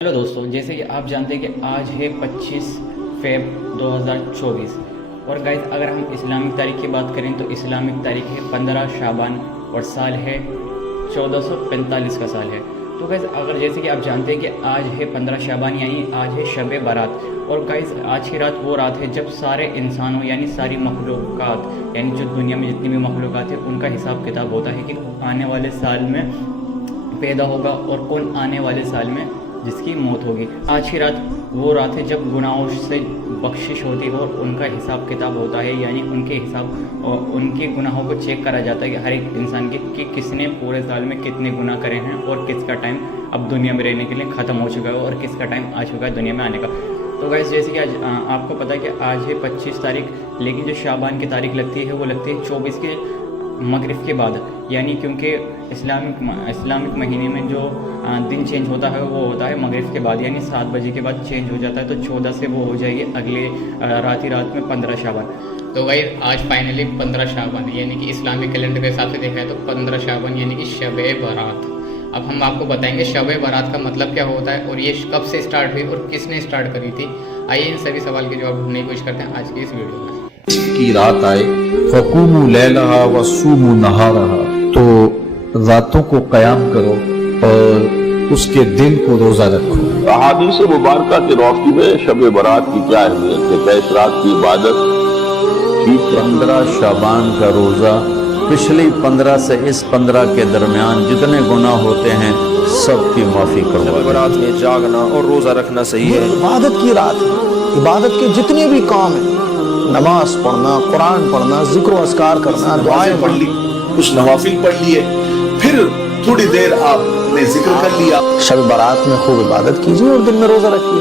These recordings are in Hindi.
हेलो दोस्तों, जैसे कि आप जानते हैं कि आज है 25 फेब 2024। और गाइस, अगर हम इस्लामिक तारीख की बात करें तो इस्लामिक तारीख है 15 शाबान और साल है 1445 का साल है। तो गाइस, अगर जैसे कि आप जानते हैं कि आज है 15 शाबान यानी आज है शब बारात। और गाइस, आज की रात वो रात है जब सारे इंसानों यानी सारी मखलूक़ात यानी जो दुनिया में जितनी भी मखलूक़ात है उनका हिसाब किताब होता है कि आने वाले साल में पैदा होगा और कौन आने वाले साल में जिसकी मौत होगी। आज की रात वो रात है जब गुनाहों से बख्शिश होती है और उनका हिसाब किताब होता है, यानी उनके गुनाहों को चेक करा जाता है कि हर एक इंसान के कि किसने पूरे साल में कितने गुनाह करे हैं और किसका टाइम अब दुनिया में रहने के लिए ख़त्म हो चुका है और किसका टाइम आ चुका है दुनिया में आने का। तो गाइस, जैसे कि आज आपको पता है कि आज है 25 तारीख, लेकिन जो शाबान की तारीख लगती है वो लगती है 24 के मगरिब के बाद, यानी क्योंकि इस्लामिक महीने में जो दिन चेंज होता है वो होता है मगरिब के बाद, यानी 7 बजे के बाद चेंज हो जाता है। तो 14 से वो हो जाएगी अगले रात में 15 शाबान। तो भाई आज फाइनली 15 शाबान यानी कि इस्लामिक कैलेंडर के हिसाब से देखा है तो 15 शाबान यानी कि शब बारात। अब हम आपको बताएंगे शब बारात का मतलब क्या होता है और ये कब से स्टार्ट हुई और किसने स्टार्ट करी थी। आइए इन सभी सवाल के जवाब ढूंढने की कोशिश करते हैं आज की इस वीडियो में। की रात आए फकूमू लैलहा व सूमू नहारहा, तो रातों को कयाम करो और उसके दिन को रोजा रखो। अहादीस मुबारका की रोशनी में शब बारात की क्या अहमियत है, क्या इस रात की इबादत की? 15 शाबान का रोजा पिछली 15 से इस 15 के दरमियान जितने गुनाह होते हैं सबकी माफी करो। बारात में जागना और रोजा रखना सही है। इबादत की रात है, इबादत के जितने भी काम है, नमाज पढ़ना, कुरान पढ़ना, जिक्र अस्कार करना, दुआएं पढ़ ली, कुछ नवाफिल पढ़ लिए, फिर थोड़ी देर आपने जिक्र कर लिया। शब बारात में खूब इबादत कीजिए और दिन में रोजा रखिए।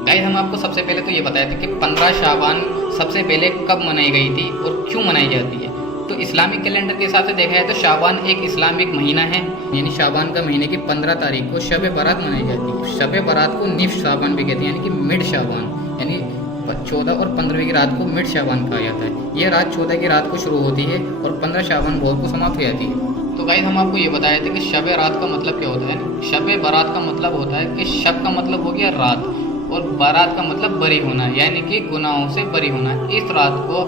गाइस, हम आपको सबसे पहले तो ये बताए थे कि 15 शाबान सबसे पहले कब मनाई गई थी और क्यों मनाई जाती है। तो इस्लामिक कैलेंडर के हिसाब से देखा जाए तो शाबान एक इस्लामिक महीना है, यानी शाबान का महीने की 15 तारीख को शब बारात मनाई जाती है। शब बारात को निफ शाबान भी कहते हैं, यानी कि मिड शाबान, यानी 14 और 15वीं की रात को मिड शाबान कहा जाता है। यह रात 14 की रात को शुरू होती है और 15 शाबान भोर को समाप्त हो जाती है। तो गाइस, हम आपको ये बताए थे कि शब रात का मतलब क्या होता है। शब बारात का मतलब होता है कि शब का मतलब हो गया रात और बारात का मतलब बरी होना, यानी कि गुनाहों से बरी होना। इस रात को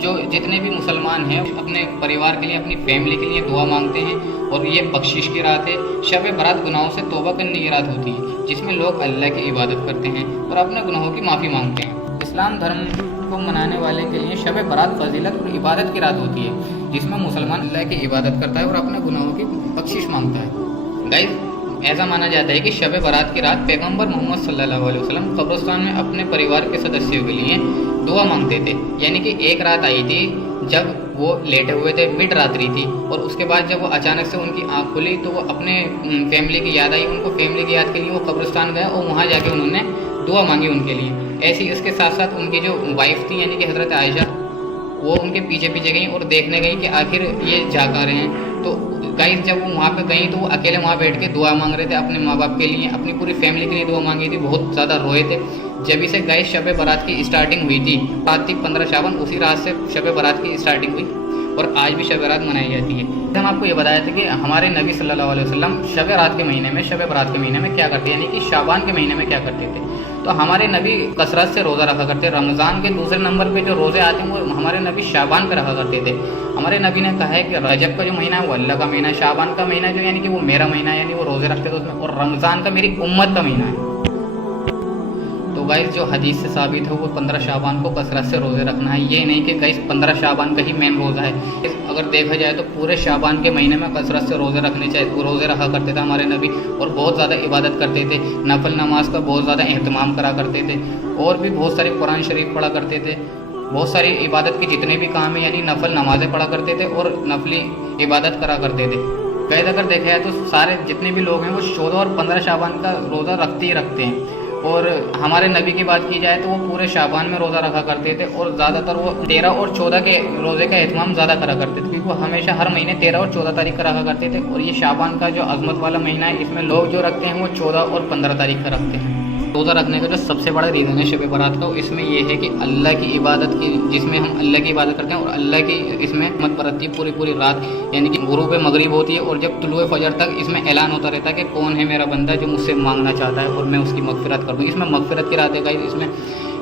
जो जितने भी मुसलमान हैं अपने परिवार के लिए, अपनी फैमिली के लिए दुआ मांगते हैं और ये बख्शिश की रात है। शब बारात गुनाहों से तौबा करने की रात होती है जिसमें लोग अल्लाह की इबादत करते हैं और अपने गुनाहों की माफ़ी मांगते हैं। इस्लाम धर्म को मनाने वाले के लिए शब बारात फजीलत और इबादत की रात होती है जिसमें मुसलमान अल्लाह की इबादत करता है और अपने गुनाहों की बख्शिश मांगता है। गाइस, ऐसा माना जाता है कि शब बारात की रात पैगंबर मोहम्मद सल्लल्लाहु अलैहि वसल्लम कब्रिस्तान में अपने परिवार के सदस्यों के लिए दुआ मांगते थे। यानी कि एक रात आई थी जब वो लेटे हुए थे, मिड रात्रि थी, और उसके बाद जब वो अचानक से उनकी आँख खुली तो वो अपने फैमिली की याद आई उनको। फैमिली की याद के लिए वो कब्रिस्तान गए और वहाँ जाके उन्होंने दुआ मांगी उनके लिए। ऐसी इसके साथ साथ उनकी जो वाइफ थी यानी कि हज़रत आयशा, वो उनके पीछे पीछे गई और देखने गई कि आखिर ये जागा रहे हैं। तो गाइस, जब वो वहाँ पे गई तो वो अकेले वहाँ बैठ के दुआ मांग रहे थे अपने माँ बाप के लिए, अपनी पूरी फैमिली के लिए दुआ मांगी थी, बहुत ज़्यादा रोए थे। जब से गाइस शब बारात की स्टार्टिंग हुई थी, रात थी 15 शाबान, उसी रात से शब बारात की स्टार्टिंग हुई और आज भी शब बारात मनाई जाती है। हम आपको ये बताया था कि हमारे नबी सल्लल्लाहु अलैहि वसल्लम शब बारात के महीने में, शब बारात के महीने में क्या करते, यानी कि शाबान के महीने में क्या करते थे। तो हमारे नबी कसरत से रोज़ा रखा करते। रमज़ान के दूसरे नंबर पे जो रोज़े आते हैं वो हमारे नबी शाबान पे रखा करते थे। हमारे नबी ने कहा है कि रजब का जो महीना है वो अल्लाह का महीना है, शाबान का महीना जो यानी कि वो मेरा महीना है, यानी वो रोज़े रखते थे उसमें, और रमज़ान का मेरी उम्मत का महीना है। तो गाइस, जो हदीस से साबित है वो 15 शाबान को कसरत से रोज़े रखना है। ये नहीं कि गाइस 15 शाबान का ही मेन रोज़ा है। अगर देखा जाए तो पूरे शाबान के महीने में कसरत से रोज़े रखने चाहिए। रोज़े रखा करते थे हमारे नबी और बहुत ज़्यादा इबादत करते थे। नफल नमाज का बहुत ज़्यादा एहतमाम करा करते थे और भी बहुत सारे कुरान शरीफ पढ़ा करते थे। बहुत सारी इबादत के जितने भी काम है यानी नफल नमाज़ें पढ़ा करते थे और नफली इबादत करा करते थे। गाइस, अगर देखा जाए तो सारे जितने भी लोग हैं वो 14 और 15 शाबान का रोज़ा रखते ही रखते हैं। और हमारे नबी की बात की जाए तो वो पूरे शाबान में रोज़ा रखा करते थे और ज़्यादातर वो 13 और 14 के रोज़े का एहतमाम ज़्यादा करा करते थे, क्योंकि वो हमेशा हर महीने 13 और 14 तारीख का रखा करते थे। और ये शाबान का जो अज़मत वाला महीना है इसमें लोग जो रखते हैं वो 14 और 15 तारीख का रखते हैं। रोज़ा रखने का जो सबसे बड़ा रीज़न है शब बारात का, इसमें यह है कि अल्लाह की इबादत की, जिसमें हम अल्लाह की इबादत करते हैं और अल्लाह की इसमें रहमत बरतती है पूरी रात, यानी कि गुरूब मगरिब होती है और जब तुलुए फजर तक इसमें ऐलान होता रहता है कि कौन है मेरा बंदा जो मुझसे मांगना चाहता है और मैं उसकी मगफिरत कर दूँ। इसमें मगफिरत की रात है, इसमें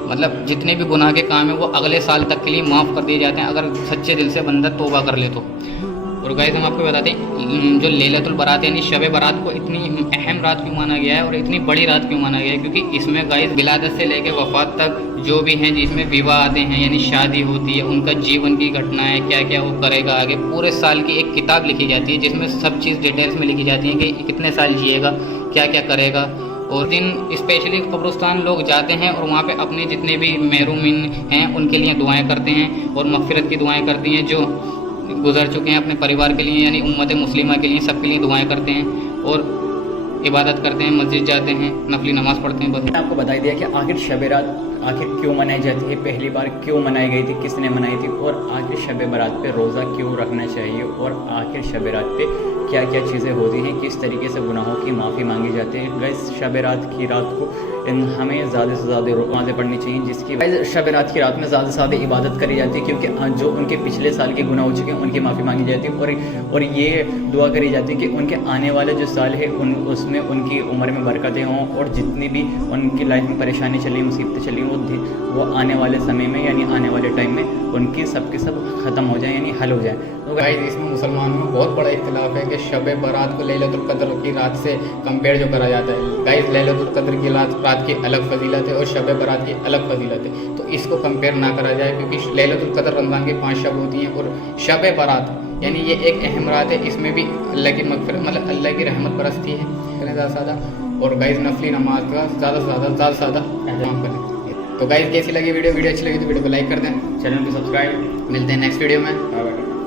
मतलब जितने भी गुनाह के काम है वो अगले साल तक के लिए माफ़ कर दिए जाते हैं अगर सच्चे दिल से बंदा तौबा कर ले तो। और गाइस हम आपको बताते हैं जो लैलतुल बारात यानी शब बारात को इतनी अहम रात क्यों माना गया है और इतनी बड़ी रात क्यों माना गया है, क्योंकि इसमें गाइस विलादत से लेकर वफात तक जो भी हैं जिसमें विवाह आते हैं यानी शादी होती है, उनका जीवन की घटनाएं क्या क्या वो करेगा आगे, पूरे साल की एक किताब लिखी जाती है जिसमें सब चीज़ डिटेल्स में लिखी जाती है कि कितने साल जिएगा, क्या क्या करेगा। और दिन स्पेशली कब्रिस्तान लोग जाते हैं और वहाँ पे अपने जितने भी महरूमीन हैं उनके लिए दुआएं करते हैं और मग़फ़िरत की दुआएं करती हैं, जो गुजर चुके हैं अपने परिवार के लिए यानी उम्मत मुस्लिमा के लिए, सबके लिए दुआएं करते हैं और इबादत करते हैं, मस्जिद जाते हैं, नफली नमाज़ पढ़ते हैं। बस आपको बता दिया कि आखिर शब रात आखिर क्यों मनाई जाती है, पहली बार क्यों मनाई गई थी, किसने मनाई थी, और आखिर शब बारात पे रोज़ा क्यों रखना चाहिए, और आखिर शब रात पे क्या क्या चीज़ें होती हैं, किस तरीके से गुनाहों की माफ़ी मांगी जाती है। गैस शब रात की रात को हमें ज़्यादा से ज़्यादा नमाज़ें पढ़नी चाहिए, जिसकी वजह शब रात की रात में ज़्यादा से ज़्यादा इबादत करी जाती है, क्योंकि जो उनके पिछले साल के गुनाह हो चुके हैं उनकी माफ़ी मांगी जाती है और ये दुआ करी जाती है कि उनके आने वाला जो साल है उसमें उनकी उम्र में बरकतें हों और जितनी भी उनकी लाइफ में परेशानी चली, मुसीबतें चली, वो आने वाले समय में यानी आने वाले टाइम में उनकी सब के सब ख़त्म हो जाए यानी हल हो जाए। तो गाइस इसमें मुसलमानों में बहुत बड़ा इख्तिलाफ है कि शब बारात को लैलतुल कद्र की रात से कंपेयर जो करा जाता है। गाइस लैलतुल कद्र की रात की अलग फजीलत है और शब बारात की अलग फजीलत है, तो इसको कंपेयर ना करा जाए, क्योंकि लैलतुल कद्र रमज़ान की 5 शब होती हैं और शब बारात यानी ये एक अहम रात है, इसमें भी अल्लाह की मग़फ़िरत मतलब अल्लाह की रहमत बरसती है ज़्यादा से ज़्यादा। और गाइस नफली नमाज का ज़्यादा से ज़्यादा एहतमाम करें। तो गाइस कैसी लगी वीडियो अच्छी लगी तो वीडियो को लाइक कर दें, चैनल को सब्सक्राइब। मिलते हैं नेक्स्ट वीडियो में।